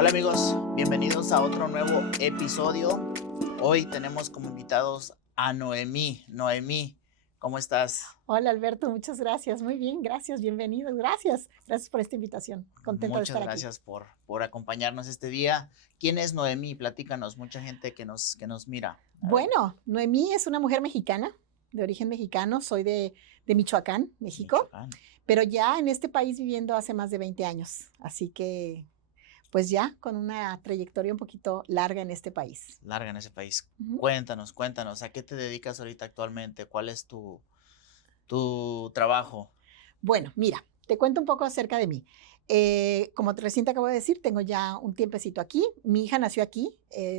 Hola amigos, bienvenidos a otro nuevo episodio. Hoy tenemos como invitados a Noemí. Noemí, ¿cómo estás? Hola Alberto, muchas gracias. Muy bien, gracias, bienvenido. Gracias por esta invitación. Contenta de Muchas estar aquí. gracias por acompañarnos este día. ¿Quién es Noemí? Platícanos, mucha gente que nos mira. A ver, Bueno, Noemí es una mujer mexicana, de origen mexicano. Soy de Michoacán, México, Michoacán. pero ya en este país viviendo hace más de 20 años. Así que, pues ya con una trayectoria un poquito larga en este país. Larga en ese país. Ujú. Cuéntanos, ¿a qué te dedicas ahorita actualmente? ¿Cuál es tu trabajo? Bueno, mira, te cuento un poco acerca de mí. Como recién te acabo de decir, tengo ya un tiempecito aquí. Mi hija nació aquí.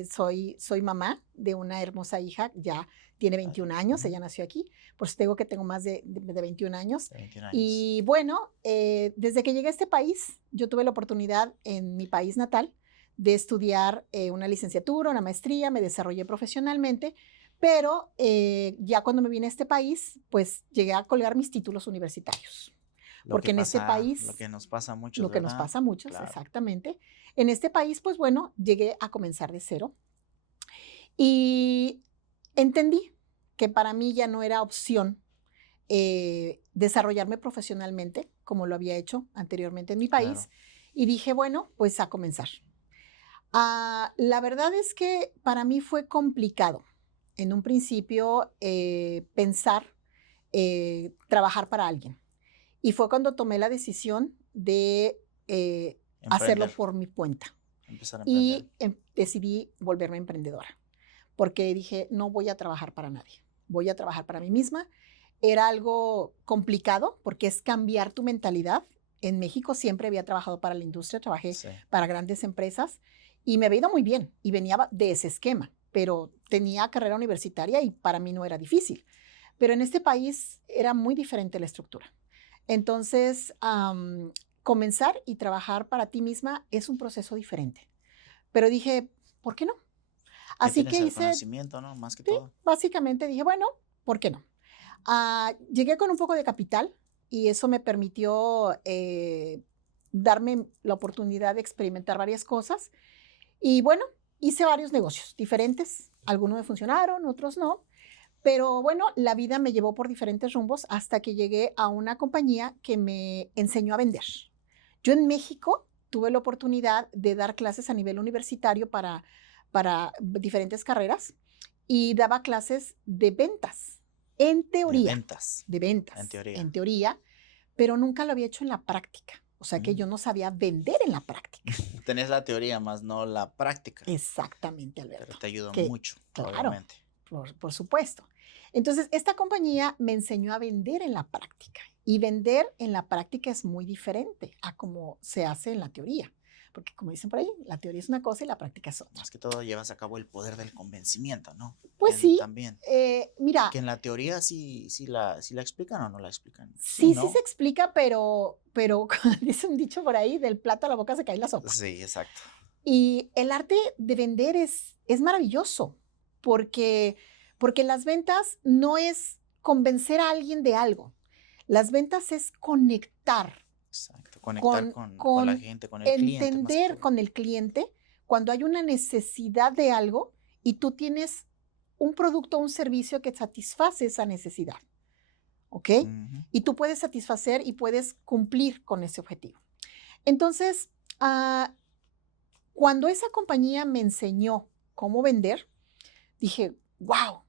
Soy mamá de una hermosa hija, ya tiene 21 años, ella nació aquí. Por eso te digo que tengo más de 21 años. De 21 años. Y bueno, desde que llegué a este país, yo tuve la oportunidad en mi país natal de estudiar una licenciatura, una maestría, me desarrollé profesionalmente, pero ya cuando me vine a este país, pues llegué a colgar mis títulos universitarios. Porque en este Lo país, que nos pasa a muchos, lo que nos ¿verdad? pasa a muchos, Claro. exactamente, en este país, pues bueno, llegué a comenzar de cero y entendí que para mí ya no era opción desarrollarme profesionalmente como lo había hecho anteriormente en mi país. Claro. Y dije, bueno, pues a comenzar. La verdad es que para mí fue complicado en un principio pensar trabajar para alguien. Y fue cuando tomé la decisión de hacerlo Emprender. por mi cuenta. Empezar a emprender. Y decidí volverme emprendedora, porque dije, no voy a trabajar para nadie, voy a trabajar para mí misma. Era algo complicado porque es cambiar tu mentalidad. En México siempre había trabajado para la industria, trabajé Sí. para grandes empresas y me había ido muy bien y venía de ese esquema, pero tenía carrera universitaria y para mí no era difícil. Pero en este país era muy diferente la estructura. Entonces, comenzar y trabajar para ti misma es un proceso diferente. Pero dije, ¿por qué no? Ya Así tienes que el hice, conocimiento, ¿no? Más que sí, todo. básicamente dije, bueno, ¿por qué no? Llegué con un poco de capital y eso me permitió darme la oportunidad de experimentar varias cosas. Y bueno, hice varios negocios diferentes. Algunos me funcionaron, otros no. Pero bueno, la vida me llevó por diferentes rumbos hasta que llegué a una compañía que me enseñó a vender. Yo en México tuve la oportunidad de dar clases a nivel universitario para diferentes carreras y daba clases De ventas, de en ventas, teoría. en teoría, pero nunca lo había hecho en la práctica. O sea que Mm. yo no sabía vender en la práctica. Tenés la teoría, más no la práctica. Exactamente, Pero Alberto. te ayudó Que, mucho, claro, obviamente. por supuesto. Entonces, esta compañía me enseñó a vender en la práctica. Y vender en la práctica es muy diferente a cómo se hace en la teoría. Porque como dicen por ahí, la teoría es una cosa y la práctica es otra. Más que todo llevas a cabo el poder del convencimiento, ¿no? Pues sí, También. Que mira, en la teoría sí la explican o no la explican. Sí, sí se ¿no? explica, pero como dice un dicho por ahí, del plato a la boca se cae la sopa. Sí, exacto. Y el arte de vender es maravilloso porque, porque las ventas no es convencer a alguien de algo. Las ventas es conectar Exacto. Conectar con, con la con gente, con el cliente, más que entender todo. con el cliente cuando hay una necesidad de algo y tú tienes un producto o un servicio que satisface esa necesidad. ¿Ok? Ujú. Y tú puedes satisfacer y puedes cumplir con ese objetivo. Entonces, cuando esa compañía me enseñó cómo vender, dije, wow,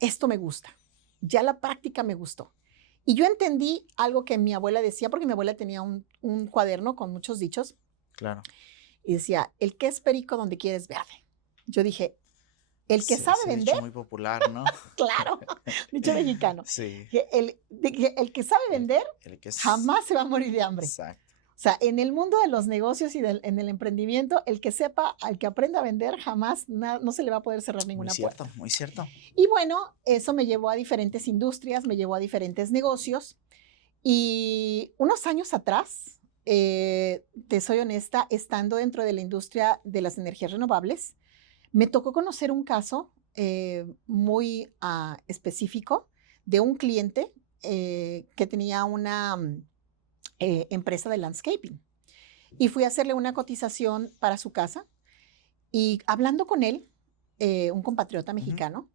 esto me gusta. Ya la práctica me gustó. Y yo entendí algo que mi abuela decía, porque mi abuela tenía un cuaderno con muchos dichos, Claro. y decía, el que es perico donde quiera es verde. Yo dije, el que Sí, sabe ese vender, dicho muy popular, ¿no? claro, dicho mexicano, Sí. que el que sabe El, vender el que es. jamás se va a morir de hambre. Exacto. O sea, en el mundo de los negocios y en el emprendimiento, el que sepa, al que aprenda a vender, jamás no se le va a poder cerrar Muy ninguna cierto, puerta. muy cierto. Y bueno, eso me llevó a diferentes industrias, me llevó a diferentes negocios. Y unos años atrás, te soy honesta, estando dentro de la industria de las energías renovables, me tocó conocer un caso muy específico de un cliente que tenía una empresa de landscaping. y fui a hacerle una cotización para su casa. Y hablando con él, un compatriota Ujú. mexicano,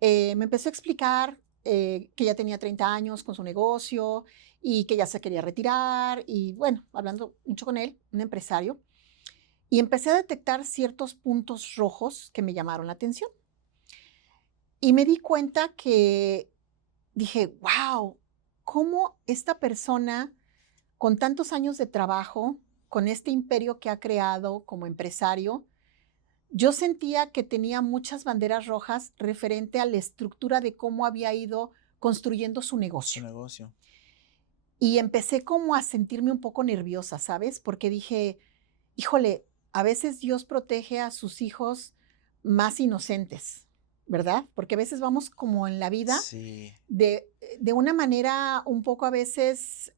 me empezó a explicar que ya tenía 30 años con su negocio y que ya se quería retirar. Y bueno, hablando mucho con él, un empresario, y empecé a detectar ciertos puntos rojos que me llamaron la atención. Y me di cuenta que dije, wow, cómo esta persona con tantos años de trabajo, con este imperio que ha creado como empresario, yo sentía que tenía muchas banderas rojas referente a la estructura de cómo había ido construyendo su Su negocio. negocio. Y empecé como a sentirme un poco nerviosa, ¿sabes? Porque dije, híjole, a veces Dios protege a sus hijos más inocentes, ¿verdad? Porque a veces vamos como en la vida Sí. de una manera un poco a veces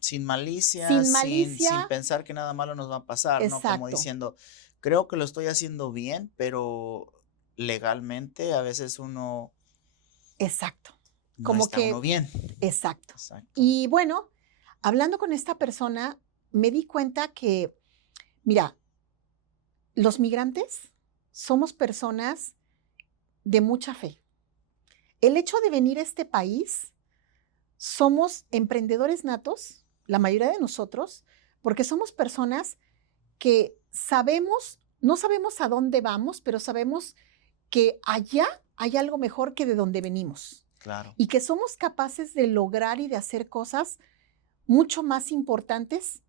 Sin malicia, sin sin malicia. pensar que nada malo nos va a pasar, ¿no? Como Exacto, diciendo, creo que lo estoy haciendo bien, pero legalmente a veces uno exacto. no Como está uno que, bien. exacto. Exacto. Y bueno, hablando con esta persona, me di cuenta que, mira, los migrantes somos personas de mucha fe. El hecho de venir a este país, somos emprendedores natos, la mayoría de nosotros, porque somos personas que sabemos, no sabemos a dónde vamos, pero sabemos que allá hay algo mejor que de donde venimos Claro. y que somos capaces de lograr y de hacer cosas mucho más importantes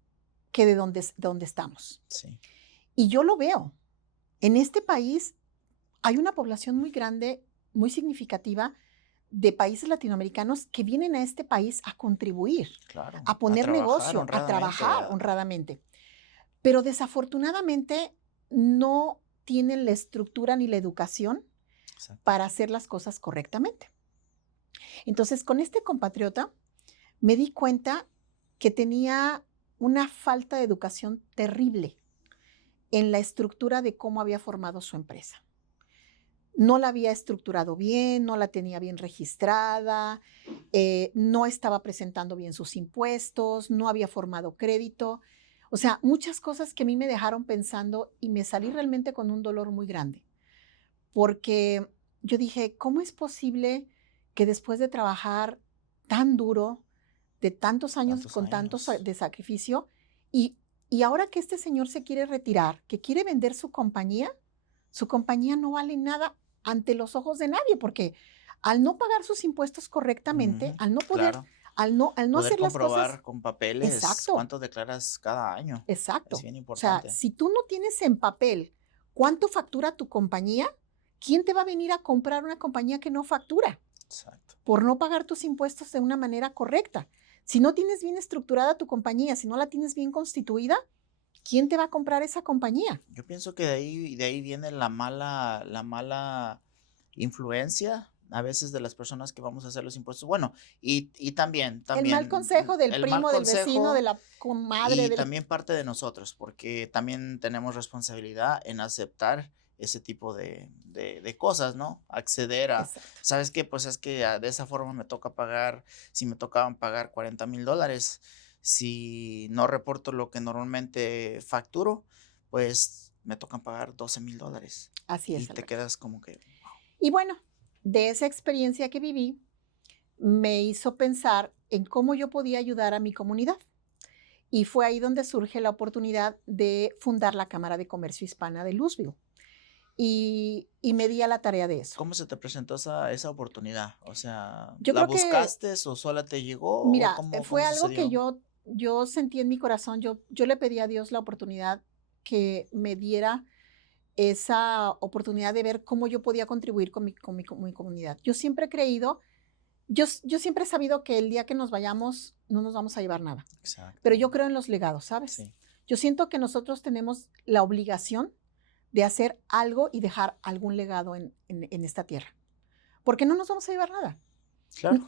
que de donde estamos. Sí. Y yo lo veo. En este país hay una población muy grande, muy significativa de países latinoamericanos que vienen a este país a contribuir, Claro. a A poner trabajar negocio, a honradamente. trabajar honradamente. Pero desafortunadamente no tienen la estructura ni la educación Exacto. para hacer las cosas correctamente. Entonces, con este compatriota me di cuenta que tenía una falta de educación terrible en la estructura de cómo había formado su empresa. No la había estructurado bien, no la tenía bien registrada, no estaba presentando bien sus impuestos, no había formado crédito. O sea, muchas cosas que a mí me dejaron pensando y me salí realmente con un dolor muy grande, porque yo dije, ¿cómo es posible que después de trabajar tan duro, de tantos años, Tantos con años. de sacrificio, y, y ahora que este señor se quiere retirar, que quiere vender su compañía no vale nada ante los ojos de nadie, porque al no pagar sus impuestos correctamente, Ujú. al no poder, Claro. al no Poder hacer las cosas, comprobar con papeles exacto, cuánto declaras cada año. Es exacto. bien O sea, importante. si tú no tienes en papel cuánto factura tu compañía, ¿quién te va a venir a comprar una compañía que no factura? Exacto. Por no pagar tus impuestos de una manera correcta. Si no tienes bien estructurada tu compañía, si no la tienes bien constituida, ¿quién te va a comprar esa compañía? Yo pienso que de ahí viene la mala influencia a veces de las personas que vamos a hacer los impuestos. Bueno, y también, El mal consejo del el mal primo, del vecino, de consejo la comadre, y del... también parte de nosotros, porque también tenemos responsabilidad en aceptar ese tipo de cosas, ¿no? Acceder a, Exacto. ¿sabes qué? Pues es que de esa forma me toca pagar, si me tocaban pagar $40,000, si no reporto lo que normalmente facturo, pues me tocan pagar $12,000 Así y es, te Alberto. quedas como que, Y bueno, de esa experiencia que viví, me hizo pensar en cómo yo podía ayudar a mi comunidad. Y fue ahí donde surge la oportunidad de fundar la Cámara de Comercio Hispana de Louisville. Y me di a la tarea de eso. ¿cómo se te presentó esa oportunidad? O sea, Yo ¿la creo que, buscaste o sola te llegó o mira, cómo fue algo que sucedió? yo sentí en mi corazón. Yo le pedí a Dios la oportunidad que me diera esa oportunidad de ver cómo yo podía contribuir con mi comunidad. Yo siempre he creído, yo siempre he sabido que el día que nos vayamos no nos vamos a llevar nada, pero Exacto, yo creo en los legados, ¿sabes? sí. Yo siento que nosotros tenemos la obligación de hacer algo y dejar algún legado en esta tierra, porque no nos vamos a llevar nada. Claro.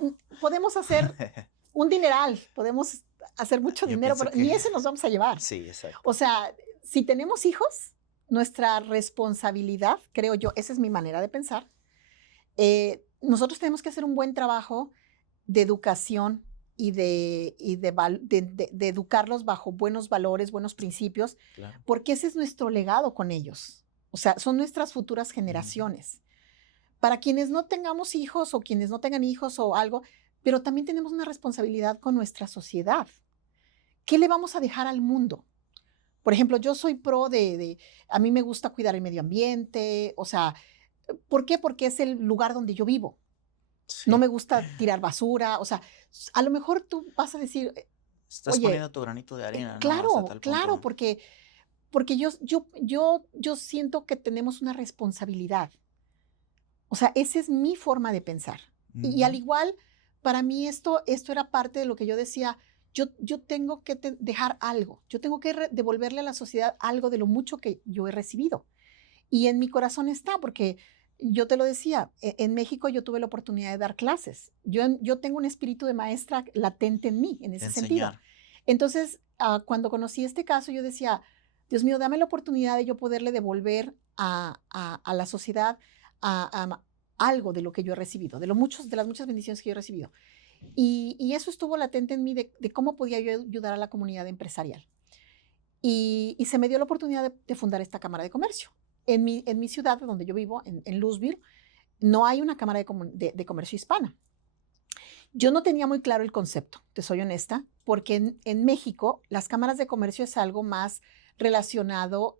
Podemos hacer un dineral, podemos hacer mucho Yo dinero, pienso pero que ni ese nos vamos a llevar. sí, O exacto. sea, si tenemos hijos, nuestra responsabilidad, creo yo, esa es mi manera de pensar, nosotros tenemos que hacer un buen trabajo de educación de educarlos bajo buenos valores, buenos principios, Claro. porque ese es nuestro legado con ellos. O sea, son nuestras futuras Ujú. generaciones. Para quienes no tengamos hijos o quienes no tengan hijos o algo, pero también tenemos una responsabilidad con nuestra sociedad. ¿Qué le vamos a dejar al mundo? Por ejemplo, yo soy pro a mí me gusta cuidar el medio ambiente, o sea, ¿por qué? Porque es el lugar donde yo vivo. No Sí. me gusta tirar basura, o sea, a lo mejor tú vas a decir, Estás oye, poniendo tu granito de arena, ¿no? Hasta claro, tal claro, punto. porque yo siento que tenemos una responsabilidad. O sea, esa es mi forma de pensar. Y al Ujú. igual, para mí esto era parte de lo que yo decía, yo tengo que dejar algo, yo tengo que devolverle a la sociedad algo de lo mucho que yo he recibido. Y en mi corazón está, porque yo te lo decía, en México yo tuve la oportunidad de dar clases. Yo tengo un espíritu de maestra latente en mí, en De ese sentido. enseñar. Entonces, cuando conocí este caso, yo decía, Dios mío, dame la oportunidad de yo poderle devolver a la sociedad a algo de lo que yo he recibido, de las muchas bendiciones que yo he recibido. Y eso estuvo latente en mí de cómo podía yo ayudar a la comunidad empresarial. Y se me dio la oportunidad de fundar esta Cámara de Comercio. En mi ciudad, donde yo vivo, en Louisville, no hay una Cámara de Comercio hispana. Yo no tenía muy claro el concepto, te soy honesta, porque en México las cámaras de comercio es algo más relacionado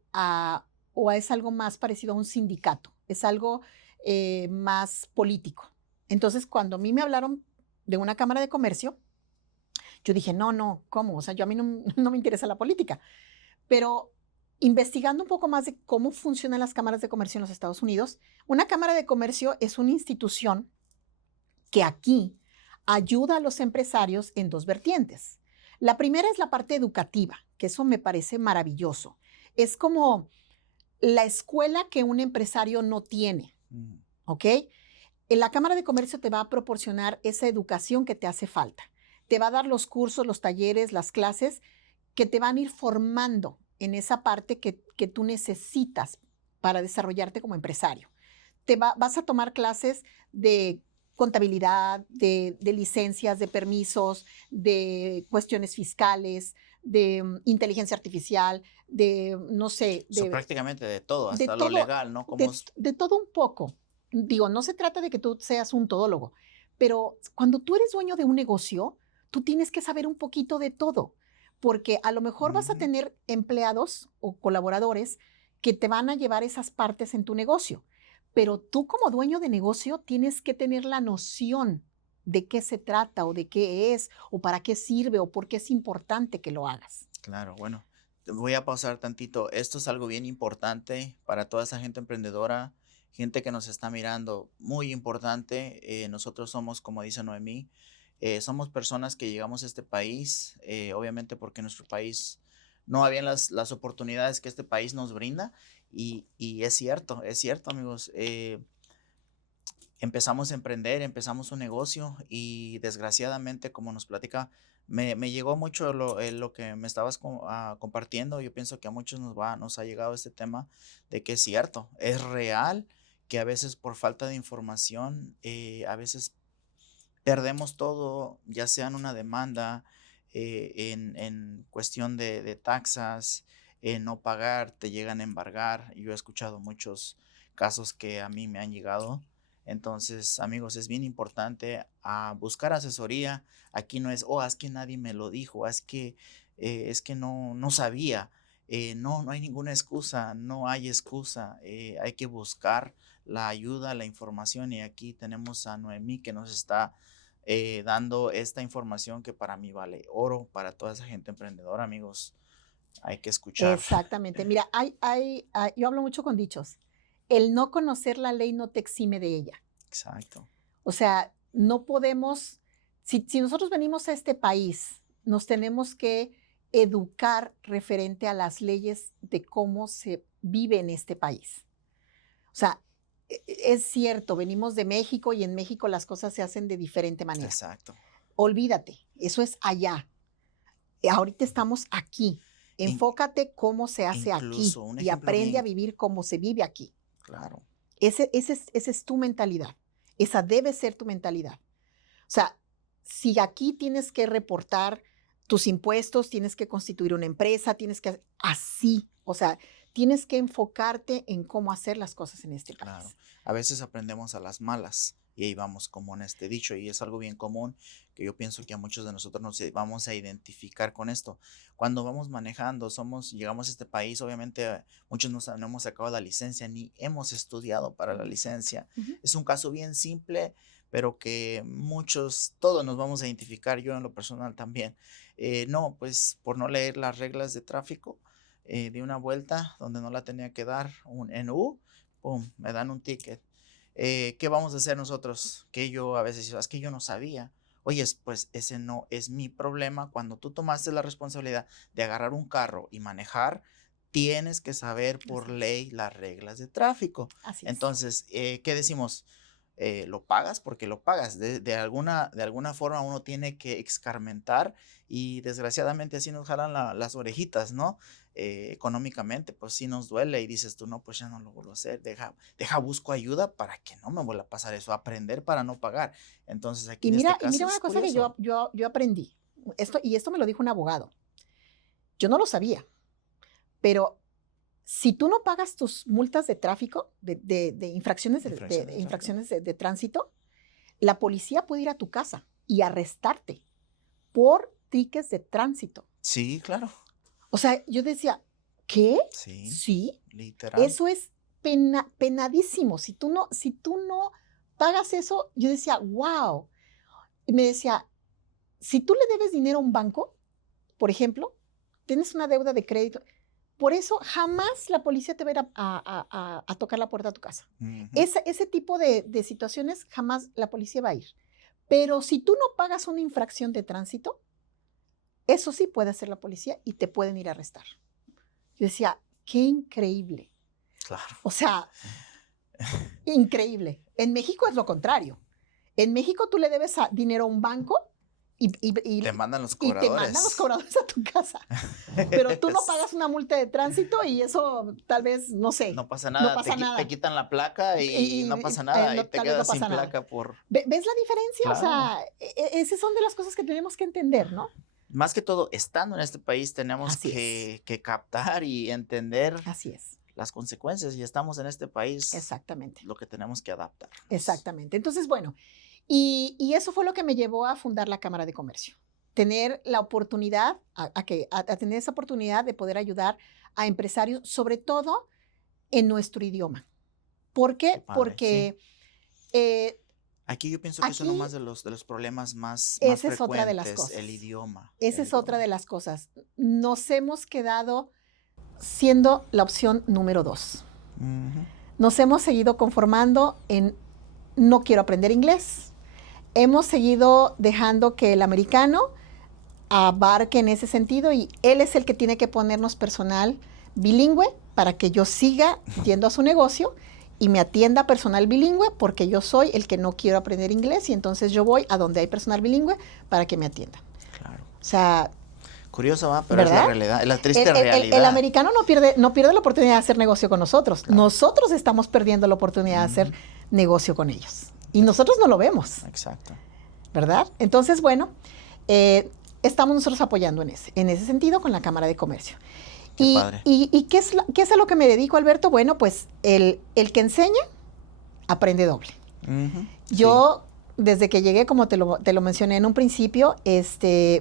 o es algo más parecido a un sindicato, es algo más político. Entonces, cuando a mí me hablaron de una cámara de comercio, yo dije, no, no, ¿cómo? O sea, a mí no, no me interesa la política. Pero investigando un poco más de cómo funcionan las cámaras de comercio en los Estados Unidos, una cámara de comercio es una institución que aquí ayuda a los empresarios en dos vertientes. La primera es la parte educativa, que eso me parece maravilloso. Es como la escuela que un empresario no tiene, Mm. ¿ok? En la Cámara de Comercio te va a proporcionar esa educación que te hace falta. Te va a dar los cursos, los talleres, las clases que te van a ir formando en esa parte que tú necesitas para desarrollarte como empresario. Vas a tomar clases de contabilidad, de licencias, de permisos, de cuestiones fiscales, de inteligencia artificial, de, no sé, So, prácticamente de todo, de hasta lo todo, legal, ¿no? Como de todo un poco. Digo, no se trata de que tú seas un todólogo, pero cuando tú eres dueño de un negocio, tú tienes que saber un poquito de todo, porque a lo mejor vas a ujú. tener empleados o colaboradores que te van a llevar esas partes en tu negocio, pero tú como dueño de negocio tienes que tener la noción de qué se trata o de qué es o para qué sirve o por qué es importante que lo hagas. Claro, bueno, te voy a pausar tantito. Esto es algo bien importante para toda esa gente emprendedora, gente que nos está mirando, muy importante. Nosotros somos, como dice Noemí, somos personas que llegamos a este país, obviamente porque en nuestro país no habían las oportunidades que este país nos brinda. Y es cierto, amigos. Empezamos a emprender, empezamos un negocio y desgraciadamente, como nos platica, me llegó mucho lo que me estabas compartiendo. Yo pienso que a muchos nos ha llegado este tema de que es cierto, es real que a veces por falta de información, a veces perdemos todo, ya sea en una demanda, en cuestión de taxas, en no pagar, te llegan a embargar. Yo he escuchado muchos casos que a mí me han llegado. Entonces, amigos, es bien importante buscar asesoría. Aquí no es, oh, es que nadie me lo dijo, es que no sabía. No hay ninguna excusa, no hay excusa. Hay que buscar la ayuda, la información. Y aquí tenemos a Noemí que nos está dando esta información que para mí vale oro, para toda esa gente emprendedora, amigos. Hay que escuchar. Exactamente. Mira, yo hablo mucho con dichos. El no conocer la ley no te exime de ella. Exacto. O sea, no podemos, si nosotros venimos a este país, nos tenemos que educar referente a las leyes de cómo se vive en este país. O sea, es cierto, venimos de México y en México las cosas se hacen de diferente manera. Exacto. Olvídate, eso es allá. Ahorita estamos aquí. In- Enfócate cómo se hace aquí incluso un y ejemplo aprende a bien vivir como se vive aquí. claro. Esa es tu mentalidad. Esa debe ser tu mentalidad. O sea, si aquí tienes que reportar tus impuestos, tienes que constituir una empresa, tienes que así, o sea, tienes que enfocarte en cómo hacer las cosas en este Claro. país. A veces aprendemos a las malas y ahí vamos como en este dicho y es algo bien común que yo pienso que a muchos de nosotros nos vamos a identificar con esto. Cuando vamos manejando, llegamos a este país, obviamente muchos no hemos sacado la licencia ni hemos estudiado para la licencia. Ujú. Es un caso bien simple, pero que todos nos vamos a identificar, yo en lo personal también. No, pues por no leer las reglas de tráfico, di una vuelta donde no la tenía que dar en U, pum, me dan un ticket. ¿Qué vamos a hacer nosotros? Que yo a veces digo, es que yo no sabía. Oye, pues ese no es mi problema. Cuando tú tomaste la responsabilidad de agarrar un carro y manejar, tienes que saber por Así es. ley las reglas de tráfico. Así es. Entonces, ¿qué decimos? Lo pagas porque lo pagas. De alguna forma uno tiene que escarmentar y desgraciadamente así nos jalan las orejitas, ¿no? Económicamente, pues sí nos duele y dices tú, no, pues ya no lo vuelvo a hacer, busco ayuda para que no me vuelva a pasar eso, aprender para no pagar. Entonces aquí Y en este mira caso una es cosa que curioso. yo aprendí, esto me lo dijo un abogado, yo no lo sabía, pero si tú no pagas tus multas de tráfico, de infracciones, Infracciones de tráfico. infracciones de tránsito, la policía puede ir a tu casa y arrestarte por tickets de tránsito. Sí, claro. O sea, yo decía, ¿qué? Sí, Sí, literal. eso es penadísimo. Si tú no pagas eso, yo decía, wow. Y me decía, si tú le debes dinero a un banco, por ejemplo, tienes una deuda de crédito, por eso jamás la policía te va a ir a tocar la puerta de tu casa. Ujú. Ese tipo de situaciones jamás la policía va a ir. Pero si tú no pagas una infracción de tránsito, eso sí puede hacer la policía y te pueden ir a arrestar. Yo decía, qué increíble. Claro. O sea, increíble. En México es lo contrario. En México tú le debes dinero a un banco y Te mandan los y te cobradores. mandan los cobradores a tu casa. Pero tú no pagas una multa de tránsito y eso tal vez, no sé. No pasa nada, No pasa nada. te quitan la placa y no pasa nada, y te tal vez no quedas sin pasa nada. placa por... ¿Ves la diferencia? Claro. O sea, esas son de las cosas que tenemos que entender, ¿no? Más que todo, estando en este país, tenemos Así que captar y entender Así es. las consecuencias. Y estamos en este país, Exactamente. lo que tenemos que adaptar. Exactamente. Entonces, bueno, y eso fue lo que me llevó a fundar la Cámara de Comercio. Tener la oportunidad, a tener esa oportunidad de poder ayudar a empresarios, sobre todo en nuestro idioma. ¿Por qué? Qué padre, Porque aquí yo pienso que es uno aquí más de los problemas más esa es otra de las frecuentes, cosas. el idioma. Esa es otra de las cosas. Nos hemos quedado siendo la opción número 2. Ujú. Nos hemos seguido conformando en no quiero aprender inglés. Hemos seguido dejando que el americano abarque en ese sentido y él es el que tiene que ponernos personal bilingüe para que yo siga yendo a su negocio y me atienda personal bilingüe porque yo soy el que no quiero aprender inglés y entonces yo voy a donde hay personal bilingüe para que me atienda. Claro. O sea, Curioso, ¿va? Pero ¿verdad? es la realidad, es la triste realidad. El americano no pierde la oportunidad de hacer negocio con nosotros. Claro. Nosotros estamos perdiendo la oportunidad de hacer negocio con ellos. Y nosotros no lo vemos. Exacto. ¿Verdad? Entonces, bueno, estamos nosotros apoyando en ese sentido con la Cámara de Comercio. Qué padre. ¿Y qué es a lo que me dedico, Alberto? Bueno, pues el que enseña, aprende doble. Ujú, Yo, desde que llegué, como te lo mencioné en un principio,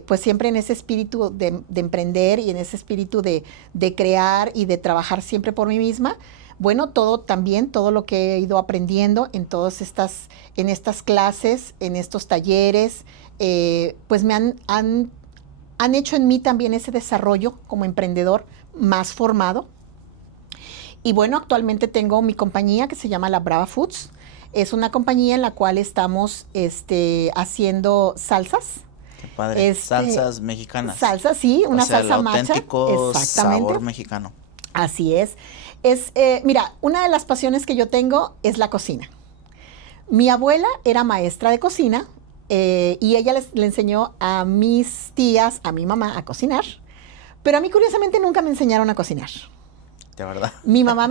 pues siempre en ese espíritu de emprender y en ese espíritu de crear y de trabajar siempre por mí misma, bueno, todo lo que he ido aprendiendo en estas clases, en estos talleres, pues me han hecho en mí también ese desarrollo como emprendedor más formado. Y bueno, actualmente tengo mi compañía que se llama La Brava Foods. Es una compañía en la cual estamos haciendo salsas. Qué padre. Salsas mexicanas. Salsa, sí, una salsa el matcha. auténtico Exactamente. sabor mexicano. Así es. Mira, una de las pasiones que yo tengo es la cocina. Mi abuela era maestra de cocina y ella le enseñó a mis tías, a mi mamá, a cocinar. Pero a mí, curiosamente, nunca me enseñaron a cocinar. De verdad. Mi mamá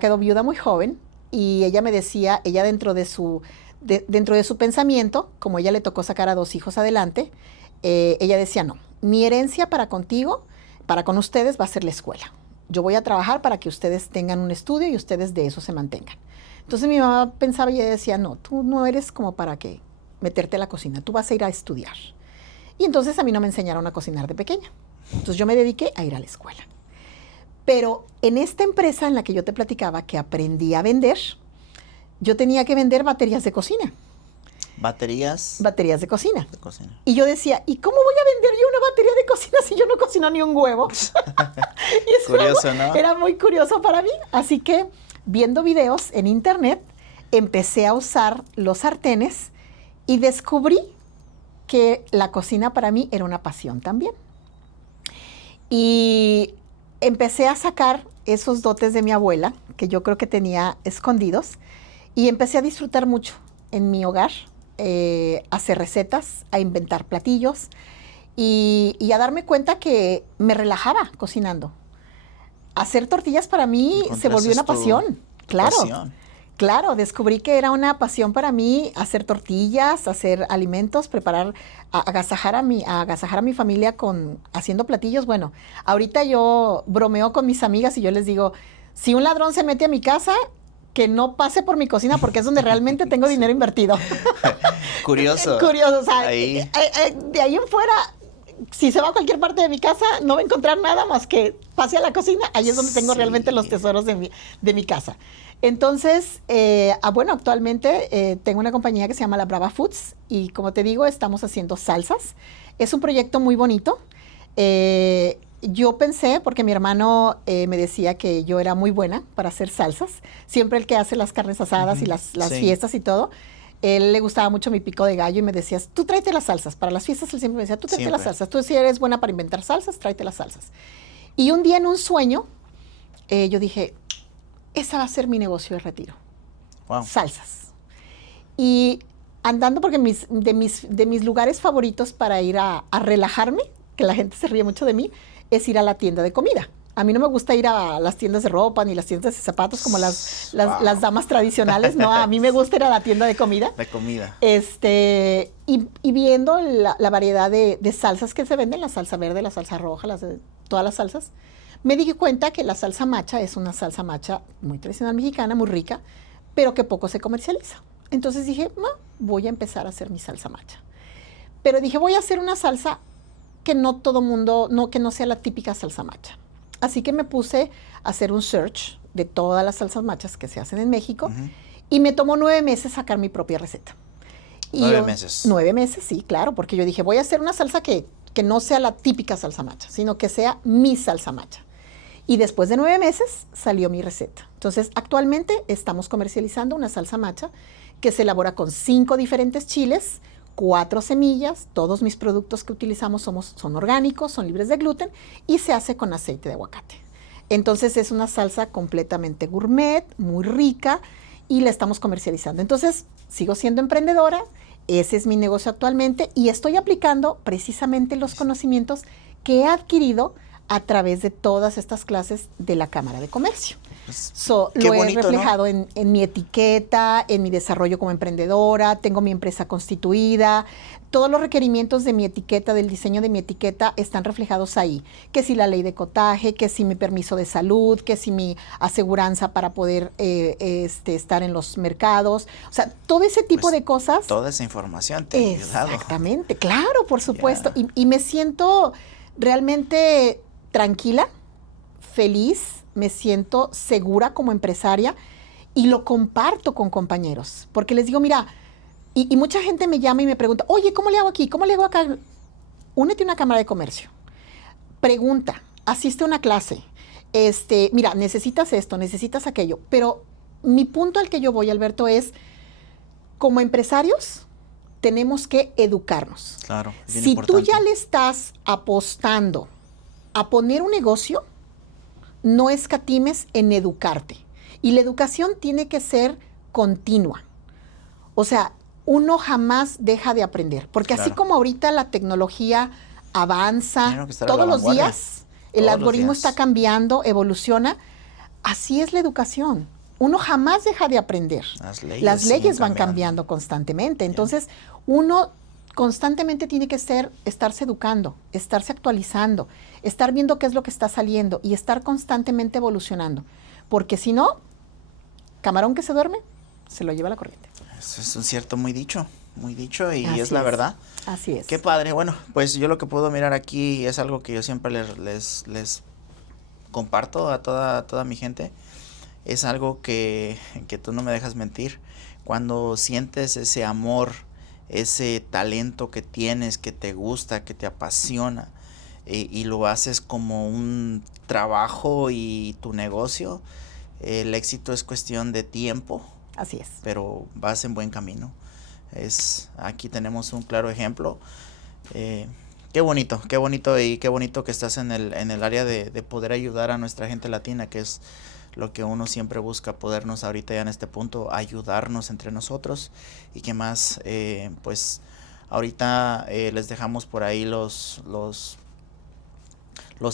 quedó viuda muy joven y ella me decía, ella dentro de dentro de su pensamiento, como ella le tocó sacar a 2 hijos adelante, ella decía, no, mi herencia para contigo, para con ustedes va a ser la escuela. Yo voy a trabajar para que ustedes tengan un estudio y ustedes de eso se mantengan. Entonces mi mamá pensaba y ella decía, no, tú no eres como para que meterte a la cocina, tú vas a ir a estudiar. Y entonces a mí no me enseñaron a cocinar de pequeña. Entonces yo me dediqué a ir a la escuela. Pero en esta empresa en la que yo te platicaba que aprendí a vender, yo tenía que vender baterías de cocina. ¿Baterías? Baterías de cocina. De cocina. Y yo decía, ¿y cómo voy a vender yo una batería de cocina si yo no cocino ni un huevo? Y eso Curioso, era, ¿no? era muy curioso para mí. Así que viendo videos en internet, empecé a usar los sartenes y descubrí que la cocina para mí era una pasión también. Y empecé a sacar esos dotes de mi abuela, que yo creo que tenía escondidos, y empecé a disfrutar mucho en mi hogar, hacer recetas, a inventar platillos y a darme cuenta que me relajaba cocinando. Hacer tortillas para mí se volvió una pasión, claro. Pasión. Claro, descubrí que era una pasión para mí hacer tortillas, hacer alimentos, preparar, agasajar a mi familia haciendo platillos. Bueno, ahorita yo bromeo con mis amigas y yo les digo, si un ladrón se mete a mi casa, que no pase por mi cocina porque es donde realmente tengo dinero invertido. Curioso. Curioso, o sea, Ahí. de ahí en fuera, si se va a cualquier parte de mi casa, no va a encontrar nada más que pase a la cocina. Ahí es donde tengo realmente los tesoros de mi casa. Entonces, bueno, actualmente tengo una compañía que se llama La Brava Foods y como te digo, estamos haciendo salsas. Es un proyecto muy bonito. Yo pensé, porque mi hermano me decía que yo era muy buena para hacer salsas, siempre el que hace las carnes asadas y las Sí. fiestas y todo, él le gustaba mucho mi pico de gallo y me decías, tú tráete las salsas. Para las fiestas él siempre me decía, tú tráete las Siempre. salsas. Tú si eres buena para inventar salsas, tráete las salsas. Y un día en un sueño, yo dije, esa va a ser mi negocio de retiro. Wow. Salsas. Y andando, porque de mis lugares favoritos para ir a relajarme, que la gente se ríe mucho de mí, es ir a la tienda de comida. A mí no me gusta ir a las tiendas de ropa ni las tiendas de zapatos como las damas tradicionales, no, a mí me gusta ir a la tienda de comida. De comida. Y viendo la variedad de salsas que se venden, la salsa verde, la salsa roja, todas las salsas, me di cuenta que la salsa macha es una salsa macha muy tradicional mexicana, muy rica, pero que poco se comercializa. Entonces dije, no, voy a empezar a hacer mi salsa macha. Pero dije, voy a hacer una salsa que no todo mundo, que no sea la típica salsa macha. Así que me puse a hacer un search de todas las salsas machas que se hacen en México y me tomó 9 meses sacar mi propia receta. 9 meses. 9 meses, sí, claro, porque yo dije, voy a hacer una salsa que no sea la típica salsa macha, sino que sea mi salsa macha. Y después de 9 meses salió mi receta. Entonces, actualmente estamos comercializando una salsa macha que se elabora con 5 diferentes chiles, 4 semillas. Todos mis productos que utilizamos son orgánicos, son libres de gluten y se hace con aceite de aguacate. Entonces, es una salsa completamente gourmet, muy rica y la estamos comercializando. Entonces, sigo siendo emprendedora, ese es mi negocio actualmente y estoy aplicando precisamente los conocimientos que he adquirido a través de todas estas clases de la Cámara de Comercio. Lo he reflejado, ¿no? en mi etiqueta, en mi desarrollo como emprendedora, tengo mi empresa constituida, todos los requerimientos de mi etiqueta, del diseño de mi etiqueta están reflejados ahí, que si la ley de cotaje, que si mi permiso de salud, que si mi aseguranza para poder estar en los mercados, o sea, todo ese tipo de cosas. Toda esa información te ha ayudado. Exactamente, claro, por supuesto, y me siento realmente tranquila, feliz, me siento segura como empresaria y lo comparto con compañeros, porque les digo, mira, y mucha gente me llama y me pregunta, oye, ¿cómo le hago aquí? ¿Cómo le hago acá? Únete a una cámara de comercio. Pregunta, asiste a una clase. Mira, necesitas esto, necesitas aquello. Pero mi punto al que yo voy, Alberto, es, como empresarios, tenemos que educarnos. Claro, si tú ya le estás apostando a poner un negocio, no escatimes en educarte. Y la educación tiene que ser continua. O sea, uno jamás deja de aprender. Porque así como ahorita la tecnología avanza todos los días, el algoritmo está cambiando, evoluciona, así es la educación. uno jamás deja de aprender. Las leyes siguen van cambiando. cambiando constantemente. Entonces, uno constantemente tiene que estarse educando, estarse actualizando, estar viendo qué es lo que está saliendo y estar constantemente evolucionando. Porque si no, camarón que se duerme, se lo lleva la corriente. Eso es un cierto muy dicho y Así es la verdad. Así es. Qué padre. Bueno, pues yo lo que puedo mirar aquí es algo que yo siempre les comparto a toda mi gente. Es algo que tú no me dejas mentir. Cuando sientes ese amor, ese talento que tienes, que te gusta, que te apasiona, y lo haces como un trabajo y tu negocio, el éxito es cuestión de tiempo, Así es. pero vas en buen camino. Aquí tenemos un claro ejemplo. Qué bonito y qué bonito que estás en el área de poder ayudar a nuestra gente latina, que es lo que uno siempre busca, podernos ahorita ya en este punto ayudarnos entre nosotros. Y que más, pues ahorita les dejamos por ahí los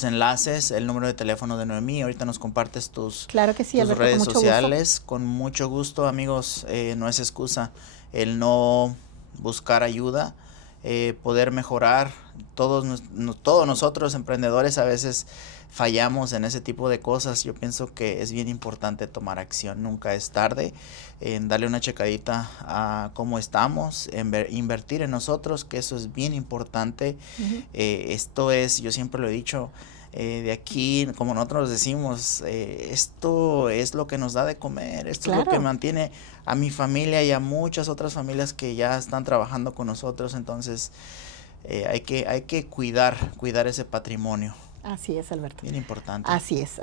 enlaces, el número de teléfono de Noemí. Ahorita nos compartes Claro que sí, tus Alberto, redes con mucho sociales. Con mucho gusto, amigos. No es excusa el no buscar ayuda, poder mejorar. Todos nosotros emprendedores a veces fallamos en ese tipo de cosas. Yo pienso que es bien importante tomar acción, nunca es tarde, en darle una checadita a cómo estamos, invertir en nosotros, que eso es bien importante. Esto es, yo siempre lo he dicho, de aquí, como nosotros decimos, esto es lo que nos da de comer, esto es lo que mantiene a mi familia y a muchas otras familias que ya están trabajando con nosotros. Entonces hay que cuidar ese patrimonio. Así es, Alberto. Bien importante. Así es.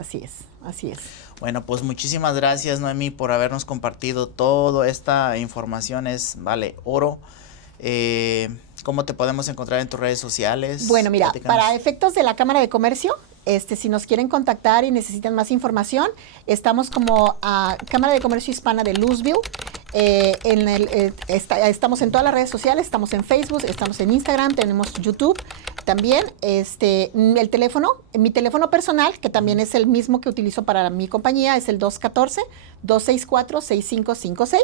Bueno, pues muchísimas gracias, Noemí, por habernos compartido toda esta información. Vale oro. ¿Cómo te podemos encontrar en tus redes sociales? Bueno, mira, Platícanos. para efectos de la Cámara de Comercio, si nos quieren contactar y necesitan más información, estamos como Cámara de Comercio Hispana de Louisville. Estamos en todas las redes sociales, estamos en Facebook, estamos en Instagram, tenemos YouTube también. Mi teléfono personal, que también es el mismo que utilizo para mi compañía, es el 214-264-6556.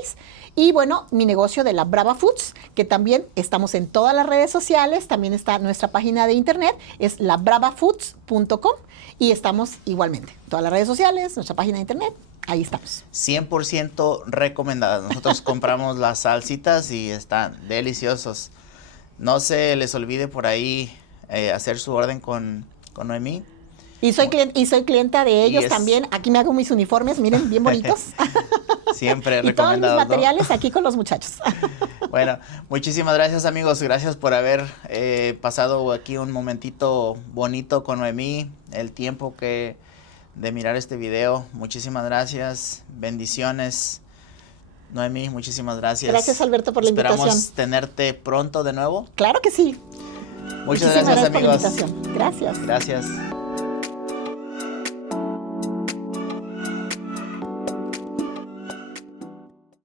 Y bueno, mi negocio de la Brava Foods, que también estamos en todas las redes sociales, también está nuestra página de internet, es labravafoods.com, y estamos igualmente en todas las redes sociales, nuestra página de internet. Ahí estamos. 100% recomendadas. Nosotros compramos las salsitas y están deliciosos. No se les olvide por ahí hacer su orden con Noemí. Y soy clienta de ellos también. Aquí me hago mis uniformes, miren, bien bonitos. Siempre y todos mis recomendados, materiales, ¿no? Aquí con los muchachos. Bueno, muchísimas gracias, amigos. Gracias por haber pasado aquí un momentito bonito con Noemí. El tiempo de mirar este video. Muchísimas gracias. Bendiciones. Noemí, muchísimas gracias. Gracias, Alberto, por la invitación. Esperamos tenerte pronto de nuevo. Claro que sí. Muchas gracias, amigos. Por la invitación. Gracias. Gracias.